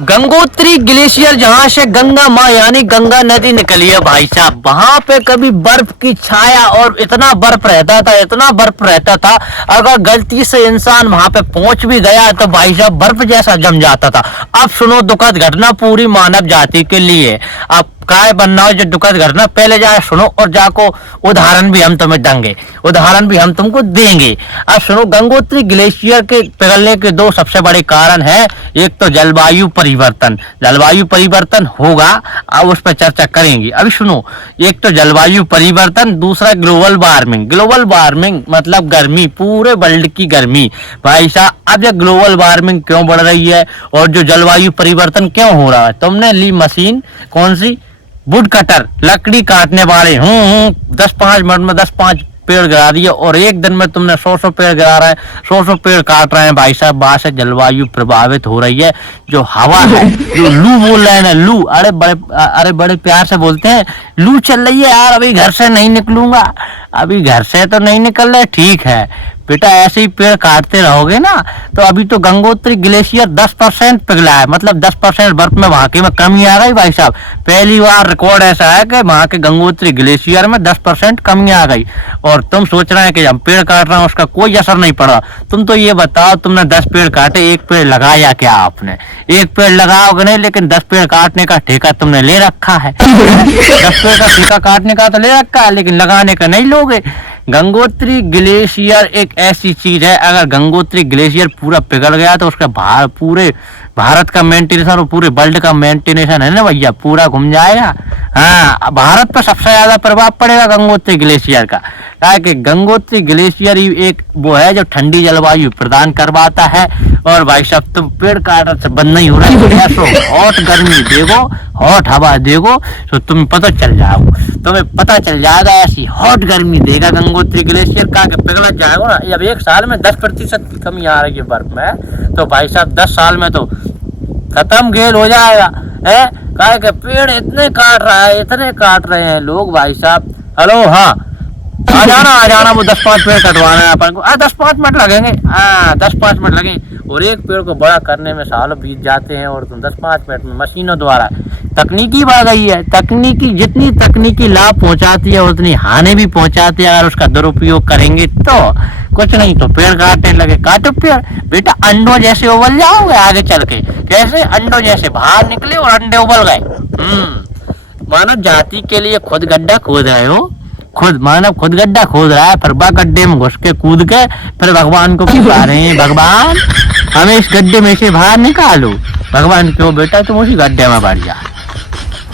Gangotri glacier जहाँ से गंगा माँ यानी गंगा नदी निकली है भाई साहब, वहां पे कभी बर्फ की छाया और इतना बर्फ रहता था, अगर गलती से इंसान वहां पे पहुंच भी गया तो भाई साहब बर्फ जैसा जम जाता था। अब सुनो दुखद घटना पूरी मानव जाति के लिए। अब काय बनना हो जो दुखद घटना, पहले जाए सुनो और जाको उदाहरण भी हम तुम्हें देंगे, उदाहरण भी हम तुमको देंगे। अब सुनो, गंगोत्री ग्लेशियर के पिघलने के दो सबसे बड़े कारण है। एक तो जलवायु परिवर्तन होगा, अब उस पर चर्चा करेंगे। अभी सुनो, एक तो जलवायु परिवर्तन, दूसरा ग्लोबल वार्मिंग मतलब गर्मी, पूरे वर्ल्ड की गर्मी भाई साहब। अब ये ग्लोबल वार्मिंग क्यों बढ़ रही है और जो जलवायु परिवर्तन क्यों हो रहा है? तुमने ली मशीन कौन सी, वुड कटर, लकड़ी काटने वाले 10-5 मिनट में 10-5 पेड़ गिरा दिए और एक दिन में तुमने 100 पेड़ गिरा रहे हैं, 100 पेड़ काट रहे हैं भाई साहब। वहां से जलवायु प्रभावित हो रही है। जो हवा है, जो लू बोल रहे हैं ना, लू, अरे बड़े प्यार से बोलते हैं, लू चल रही है यार, अभी घर से नहीं निकलूंगा, अभी घर से तो नहीं निकल रहे, ठीक है बेटा, ऐसे ही पेड़ काटते रहोगे ना तो अभी तो गंगोत्री ग्लेशियर 10% पिघला है, मतलब 10% बर्फ में वहां की में कमी आ गई भाई साहब। पहली बार रिकॉर्ड ऐसा है कि वहां के गंगोत्री ग्लेशियर में 10% कमी आ गई और तुम सोच रहे हैं कि हम पेड़ काट रहे हैं उसका कोई असर नहीं पड़ा। तुम तो ये बताओ, तुमने 10 पेड़ काटे, एक पेड़ लगाया क्या आपने? एक पेड़ लगाओगे नहीं, लेकिन 10 पेड़ काटने का ठेका तुमने ले रखा है। 10 पेड़ का ठेका काटने का तो ले रखा है, लेकिन लगाने का नहीं लोगे। गंगोत्री ग्लेशियर एक ऐसी चीज है, अगर गंगोत्री ग्लेशियर पूरा पिघल गया तो उसका पूरे भारत का मेंटेनेशन और पूरे वर्ल्ड का मेंटेनेशन है ना भैया, पूरा घूम जाएगा। हाँ, भारत पर सबसे ज्यादा प्रभाव पड़ेगा गंगोत्री ग्लेशियर का, कि गंगोत्री ग्लेशियर ही एक वो है जो ठंडी जलवायु प्रदान करवाता है। और भाई साहब, तुम पेड़ काटने से बंद नहीं हो रहा है, हॉट गर्मी देखो, हॉट हवा देखो तो तुम्हें पता चल जाएगा, ऐसी हॉट गर्मी देगा गंगोत्री ग्लेशियर का कि पिघल जाएगा ना। जब एक साल में 10% की कमी आ रही है बर्फ में, तो भाई साहब 10 साल में तो खत्म खेल हो जाएगा है। कहे कि पेड़ इतने काट रहे हैं लोग भाई साहब। हेलो, हाँ आ जाना वो 10-5 पेड़ कटवाना है अपन को। 10-5 मिनट लगेंगे, 10-5 मिनट लगेंगे और एक पेड़ को बड़ा करने में सालों बीत जाते हैं और तुम 10-5 मिनट में मशीनों द्वारा। तकनीकी बढ़ गई है, जितनी तकनीकी लाभ पहुंचाती है उतनी हानि भी पहुंचाती है। अगर उसका दुरुपयोग करेंगे तो कुछ नहीं तो पेड़ काटने लगे, काटो पेड़ बेटा, अंडों जैसे उबल जाओगे आगे चल के। कैसे? अंडों जैसे बाहर निकले और अंडे उबल गए। मानव जाति के लिए खुद गड्ढा खोद रहे हो, मानव खुद गड्ढा खोद रहा है, फिर गड्ढे में घुस के कूद के फिर भगवान को पुकार रहे हैं, भगवान हमें इस गड्ढे में से बाहर निकालो। भगवान क्यों बेटा, तुम उसी गड्ढे में बढ़ जा।